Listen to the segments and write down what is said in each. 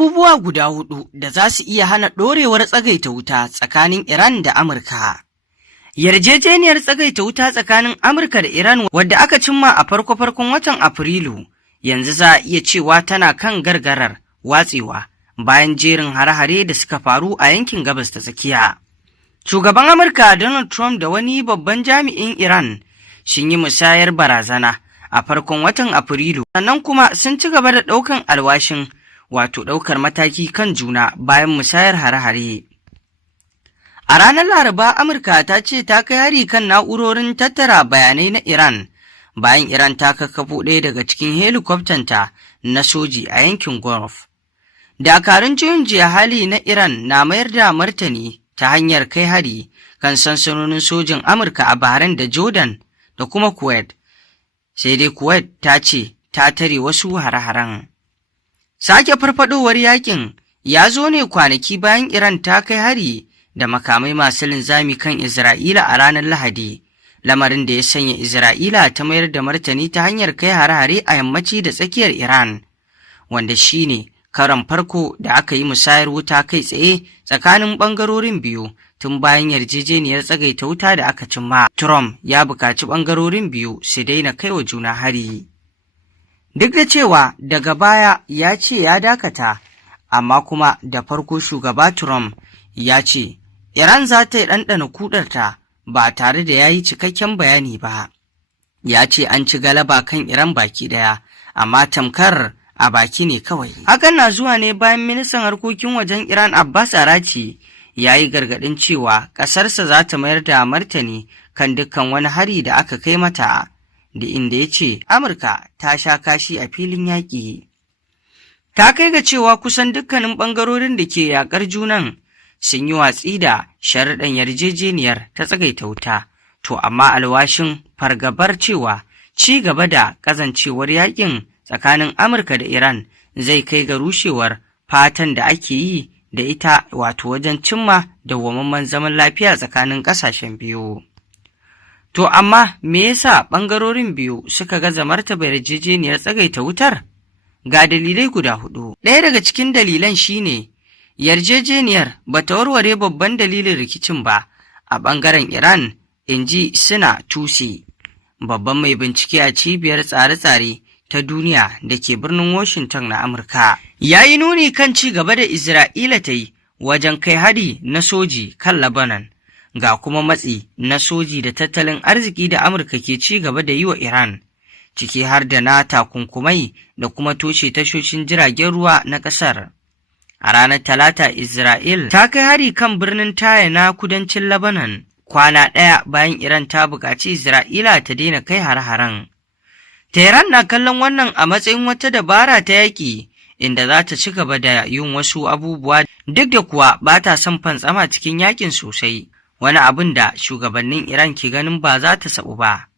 abubuwa guda hudu da za su iya hana ɗorewar tsagaita wuta tsakanin Iran da Amurka. Yarjejeniyar tsagaita wuta tsakanin Amurka da Iran wadda aka cimma a farko-farkon watan Afrilu yanzu za a iya cewa tana kan gargarar watsewa bayan jerin hare-hare da suka faru a yankin gabas ta tsakiya. Shugaban Amurka Donald Trump da wani babban jami'in Iran sun yi musayar barazana a farkon watan Afrilu, sannan kuma sun ci gaba da ɗaukan alwashin ɗaukar mataki kan juna bayan musayar hare-hare. A ranar Laraba, Amurka ta ce ta kai hari kan na'urorin tattara bayanai na Iran bayan Iran ta kakkafo ɗaya daga cikin helikwabtanta na soji a yankin Gulf. Dakarun juyin juya hali na Iran na mayar da martani ta hanyar kai hari kan sansanonin sojin Amurka a Bahrain da Jordan da kuma Kuwait. Sai dai Kuwait ta ce ta tare wasu hare-haren. Sake farfadowar yakin ya zo ne kwanaki bayan Iran ta kai hari da makamai masu linzami kan Isra'ila a ranar Lahadi, lamarin da ya sanya Isra'ila ta mayar da martani ta hanyar kai hare-hare a yammaci da tsakiyar Iran, wanda shi ne karon farko da aka yi musayar wuta kai tsaye tsakanin ɓangarorin biyu tun bayan yarjejeniyar tsagaita wuta da aka cimma. Trump ya buƙaci ɓangarorin biyu su daina kai wa juna hari. Duk da cewa daga baya ya ce ya dakata, amma kuma da farko shugaba Trump ya ce Iran za ta yi ɗanɗana kudarta ba tare da ya yi cikakken bayani ba. Ya ce an ci galaba kan Iran baki ɗaya, amma tamkar a baki ne kawai. Hakan na zuwa ne bayan ministan harkokin wajen Iran Abbas Araghchi ya yi gargaɗin cewa ƙasarsa za ta mayar da martani kan dukkan wani hari da aka kai mata, da inda ya ce Amurka ta sha kashi a filin yaƙi. Ta kai ga cewa kusan dukkanin ɓangarorin da ke yaƙar junan sun yi watsi da sharuɗan yarjejeniyar ta tsagaita wuta, to amma alwashin fargabar cewa ci gaba da ƙazancewar yaƙin tsakanin Amurka da Iran zai kai ga rushewar fatan da ake yi da ita wajen cimma dawwammamen zaman lafiya tsakanin ƙasashen biyu. To amma me yasa ɓangarorin biyu suka gaza martaba yarjejeniyar tsagaita wutar? Ga dalilai guda hudu. Ɗaya daga cikin dalilan shine yarjejeniyar ba ta warware babban dalilin rikicin ba a ɓangaren Iran, inji Sina Tusi, babban mai bincike a cibiyar tsare-tsare ta duniya da ke birnin Washington na Amurka. Ya yi nuni kan ci gaba da Isra'ila ta yi wajen kai hari na soji kan Lebanon, ga kuma matsi na soji da tattalin arziki da Amurka ke ci gaba da yi wa Iran, ciki har da na takunkumai da kuma toshe tashoshin jiragen ruwa na ƙasar. A ranar Talata, Isra'il ta kai hari kan birnin Taya na kudancin Lebanon, kwana ɗaya bayan Iran ta buƙaci Isra'ila ta daina kai har-haren. Tehran na kallon wannan a matsayin wata dabara ta yaƙi, inda za ta ci gaba da yin wasu abubuwa duk da kuwa ba ta son fantsama cikin yaƙin sosai, wani abin da shugabannin Iran ke ganin ba za ta saɓu ba.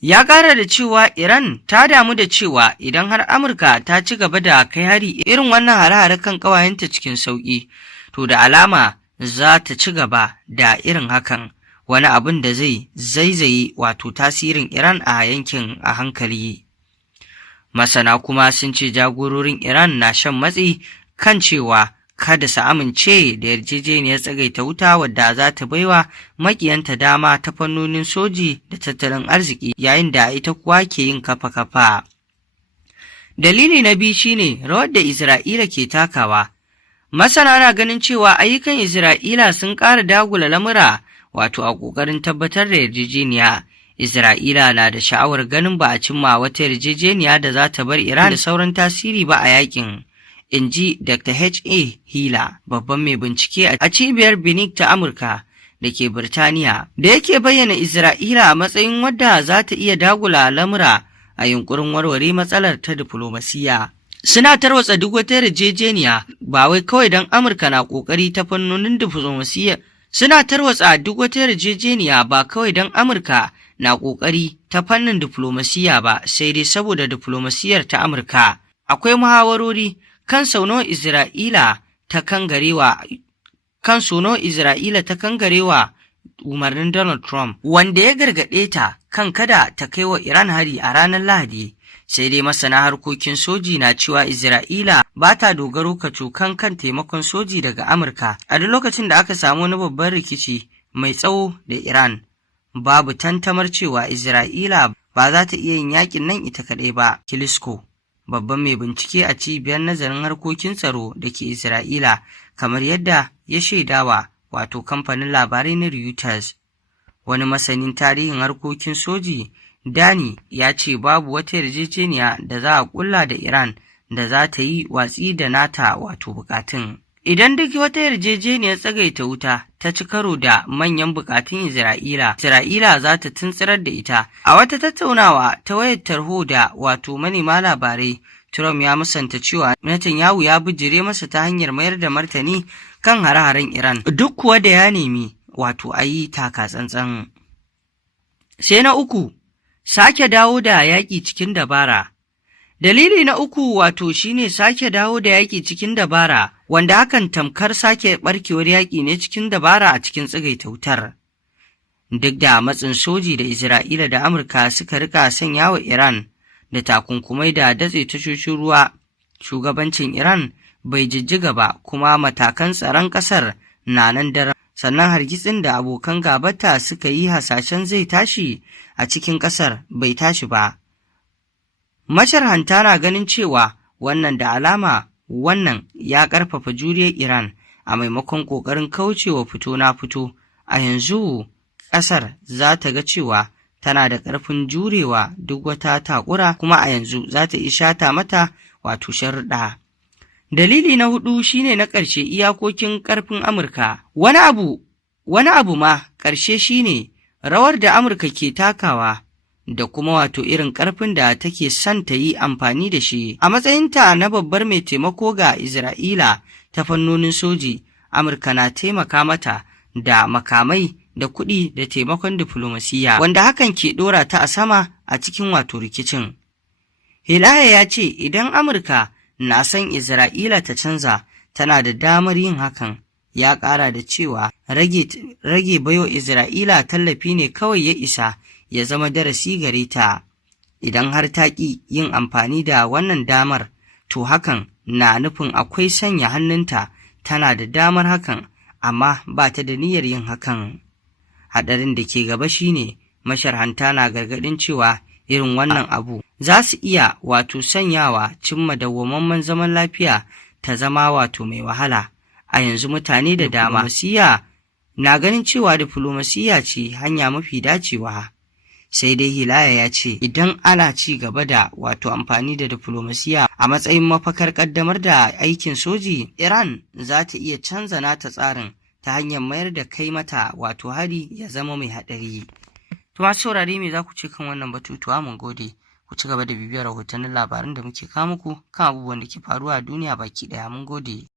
Ya ƙara da cewa Iran ta damu da cewa idan har Amurka ta ci gaba da kai hari irin wannan hare-hare kan ƙawayenta cikin sauƙi, to da alama za ta ci gaba da irin hakan, wani abin da zai zaizaye tasirin Iran a yankin a hankali. Masana kuma sun ce jagororin Iran na shan matsi kan cewa kada su amince da yarjejeniyar tsagaita wuta wadda za ta baiwa makiyanta dama ta fannonin soji da tattalin arziki, yayin da ita kuwa ke yin kafa-kafa. Dalili na biyu shine rawar da Isra'ila ke takawa. Masana na ganin cewa ayyukan Isra'ila sun ƙara dagula lamura a ƙoƙarin tabbatar da yarjejeniya. Isra'ila na da sha'awar ganin ba a cimma wata yarjejeniya da za ta bar Iran da sauran tasiri ba a yakin, in ji Dr. H.A. Hila, babban mai bincike a cibiyar Binik ta Amurka da ke Birtaniya, da yake bayyana Isra'ila a matsayin wadda za ta iya dagula lamura a yunkurin warware matsalar ta diflomasiyya. Suna tarwatsa duk wata yarjejeniya ba wai kawai don Amurka na ƙoƙari ta fannonin diflomasiyya. Suna tarwatsa duk wata yarjejeniya ba kawai don Amurka na ƙoƙari ta fannin diflomasiyya ba, sai dai saboda diflomasiyyar ta Amurka. Akwai muhawarori kan sauno Isra'ila ta kangarewa umarnin Donald Trump, wanda ya gargaɗe ta kan kada ta kai wa Iran hari a ranar Lahadi. Sai dai masana harkokin soji na cewa Isra'ila ba ta dogaro kacokan kan taimakon soji daga Amurka. A duk lokacin da aka samu wani babban rikici mai tsawo da Iran, babu tantamar cewa Isra'ila ba za ta iya yin yakin nan ita kaɗai ba. Kilisko, babban mai bincike a cibiyar nazarin harkokin tsaro da ke Isra'ila, kamar yadda ya shaidawa wato kamfanin labarai na Reuters. Wani masanin tarihin harkokin soji, Dani, ya ce babu wata yarjejeniya da za a kulla da Iran da za ta yi watsi da nata wato bukatun. Idan duk wata yarjejeniyar tsagaita wuta ta ci karo da manyan bukatun Isra'ila, Isra'ila za ta tuntsirar da ita. A wata tattaunawa ta wayar tarho da wato manema labarai, Trump ya musanta cewa Netanyahu ya bijire masa ta hanyar mayar da martani kan hare-haren Iran, duk kuwa da ya nemi wato a yi taka tsantsan. Sai na uku, sake dawo da yaƙi cikin dabara. Dalili na uku wato shine sake dawo da yaƙi cikin dabara, wanda hakan tamkar sake barkewar yaƙi ne cikin dabara a cikin tsagaita wutar. Duk da matsin soji da Isra'ila da Amurka suka rika sanya wa Iran da takunkumai da datse tashoshin ruwa, shugabancin Iran bai jijjiga ba, kuma matakan tsaron ƙasar na nan daren. Sannan hargitsin da abokan gabata suka yi hasashen zai tashi a cikin ƙasar bai tashi ba. Masharhanta na ganin cewa wannan da alama wannan ya ƙarfafa juriyar Iran a maimakon ƙoƙarin kaucewa fito na fito. A yanzu ƙasar za ta ga cewa tana da ƙarfin jurewa duk wata takura, kuma a yanzu za ta iya shata mata wato sharuɗa. Dalili na hudu shine na ƙarshe, iyakokin ƙarfin Amurka. Wani abu ma ƙarshe shine rawar da Amurka ke takawa da kuma wato irin ƙarfin da take son ta yi amfani da shi. A matsayinta na babbar mai taimako ga Isra'ila ta fannonin soji, Amurka na taimaka mata da makamai da kuɗi da taimakon diflomasiyya, wanda hakan ke ɗora ta a sama a cikin wato rikicin. Hilaya ya ce idan Amurka na son Isra'ila ta canza, tana da damar yin hakan. Ya ƙara da cewa rage bayo Isra'ila tallafi ne kawai ya isa ya zama darasi gare ta. Idan har ta ƙi yin amfani da wannan damar, to hakan na nufin akwai sanya hannunta. Tana da damar hakan, amma ba ta da niyyar yin hakan. Haɗarin da ke gaba shine masharhanta na gargaɗin cewa irin wannan abu za su iya wato sanyawa cimma dawwammamen zaman lafiya ta zama wato mai wahala. A yanzu mutane da dama na ganin cewa diflomasiyya ce hanya mafi dacewa. Sai dai Hilaya ya ce idan ana ci gaba da wato amfani da diflomasiyya a matsayin mafakar ƙaddamar da aikin soji, Iran za ta iya canza nata tsarin ta hanyar mayar da kai mata wato hari ya zama mai haɗari. To masu saurare, me za ku ce kan wannan batutuwa? Mun gode. Ku ci gaba da bibiyar rahotannin labaran da muke kawo muku kan abubuwan da ke faruwa a duniya baki ɗaya. Mun gode.